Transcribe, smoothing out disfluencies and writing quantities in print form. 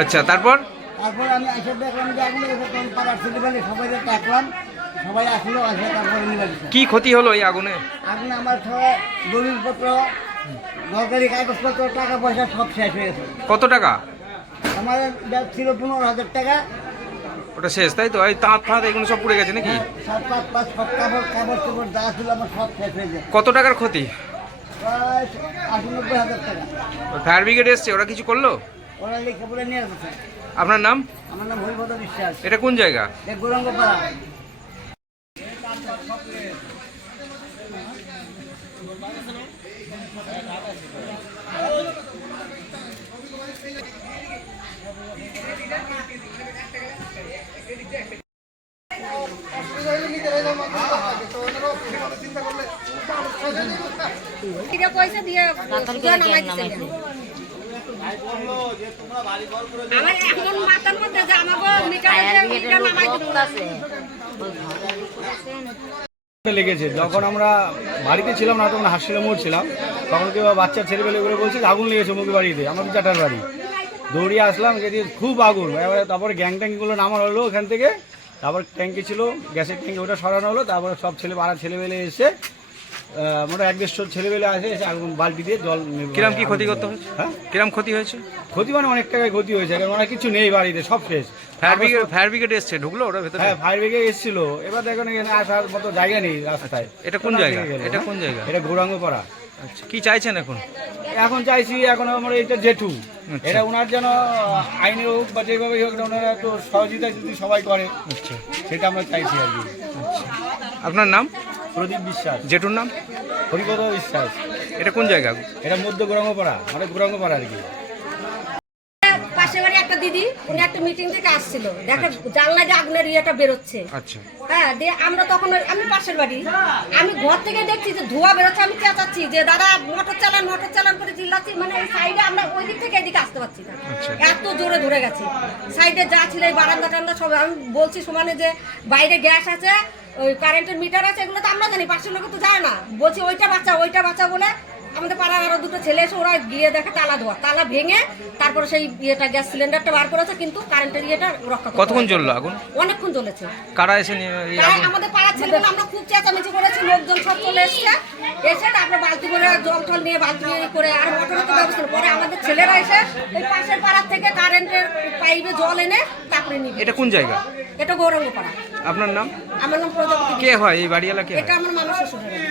আচ্ছা, তারপর আমি এসে দেখলাম যে আগুন পাড়ার ছেলেবেলে সবাই ডাকলাম, সবাই আসলো, আসে তারপরে কি ক্ষতি হলো এই আগুনে? আগুনে আমার সব দলিলপত্র, দরকারি কাগজপত্র, টাকা পয়সা সব শেষ হয়ে গেছে। কত টাকা? আমার ছিল 15,000 টাকা। ওটা শেষ, তাই তো? এই তাঁত ফাঁত এগুলো সব পুড়ে গেছে নাকি? সব সব কাগজ টাগজ যা ছিল আমার সব শেষ হয়ে গেছে। কত টাকার ক্ষতি? প্রায় 98,000 টাকা। ফায়ার ব্রিগেড এসছে, ওরা কিছু করলো? ওরা লিখে বলে নিয়ে আসছে। আপনার নাম? আমার নাম হরিপদ বিশ্বাস। এটা কোন জায়গা? গৌরাঙ্গপাড়া। পয়সা দিয়ে লেগেছে। যখন আমরা বাড়িতে ছিলাম না, তখন হাসিলে মোড় ছিলাম, তখন কেউ বাচ্চা ছেলেপেলে করে বলছে আগুন লেগেছে মুখে বাড়িতে। আমার চাটার বাড়ি দৌড়িয়ে আসলাম, গেছি খুব আগুন। এবারে তারপরে গ্যাং ট্যাঙ্কিগুলো নামানো হলো ওখান থেকে, তারপর ট্যাঙ্কি ছিল গ্যাসের ট্যাঙ্কি, ওটা সরানো হলো। তারপরে সব পাড়ার ছেলেবেলে এসে মোটা 1-1.5 ছেলেবেলে আসে, এসে আগুন বালতি দিয়ে জল। কিরম কি ক্ষতি করতে হয়েছে? হ্যাঁ, কিরম ক্ষতি হয়েছে? ক্ষতি মানে অনেক টাকায় ক্ষতি হয়েছে, মানে কিছু নেই বাড়িতে, সব শেষ। ফায়ার ব্রিগেড এসছে, ঢুকলো ওরা ভেতরে? হ্যাঁ, ফায়ার ব্রিগেড এসেছিল। এবার দেখুন এখানে আসার মতো জায়গা নেই রাস্তায়। এটা কোন জায়গা? এটা কোন জায়গা? এটা গৌরাঙ্গপাড়া। আচ্ছা, কি চাইছেন এখন? এখন চাইছি, এখন আমরা এটা জেঠু, এটা ওনার যেন আইনের হোক বা যেভাবে হোক, ওনারা তো সহযোগিতা যদি সবাই করে, আচ্ছা, সেটা আমরা চাইছি আর কি। আপনার নাম? প্রদীপ বিশ্বাস। জেঠুর নাম? হরিপদ বিশ্বাস। এটা কোন জায়গা? এটা মধ্য গৌরাঙ্গপাড়া, মানে গৌরাঙ্গপাড়া আর কি। পাশের বাড়ি একটা দিদি, উনি একটা মিটিং থেকে আসছিল, দেখে জানলা যে আগুনের ইয়েটা বেরোচ্ছে। আচ্ছা, হ্যাঁ, দিয়ে আমরা তখন আমি পাশের বাড়ি, আমি ঘর থেকে দেখছি যে ধোঁয়া বেরোচ্ছে। আমি চেঁচাচ্ছি যে দাদা মোটর চালান করে চিল্লাচ্ছি, মানে এই সাইডে আমরা ওই দিক থেকে এদিকে আসতে পারছি না, এত জোরে ধরে গেছে। সাইডে যা ছিল এই বারান্দা টান্দা সব, আমি বলছি সমানে যে বাইরে গ্যাস আছে, ওই কারেন্টের মিটার আছে, এগুলো তো আমরা জানি, পাশের লোকে তো যায় না। বলছি ওইটা বাচ্চা বলে আমাদের পাড়ার আরো দুটো ছেলে এসে ওরা গিয়ে দেখে তালা ভেঙে তারপরে সেই ইয়েটা গ্যাস সিলিন্ডারটা বার করেছে, কিন্তু কারেন্টের ইয়েটা রক্ষা করতে। কতক্ষণ জ্বললো আগুন? অনেকক্ষণ জ্বলেছে। কারা এসে আমাদের পাড়ার ছেলেগুলো, আমরা খুব চেঁচামেচি করেছি, লোকজন সব চলে এসছে, এসে তারপরে বালতি করে জল টল নিয়ে বালতি করে আর মোটরের তো ব্যবস্থা পরে আমাদের ছেলেরা এসে এই পাশের পাড়ার থেকে কারেন্টের পাইপে জল এনে তারপরে নিয়ে। এটা কোন জায়গা? এটা গৌরাঙ্গপাড়া। আপনার নাম? আমার নাম প্রজাপতি। কে হয় এই বাড়িওয়ালা? কে? এটা আমার মামা শ্বশুরের।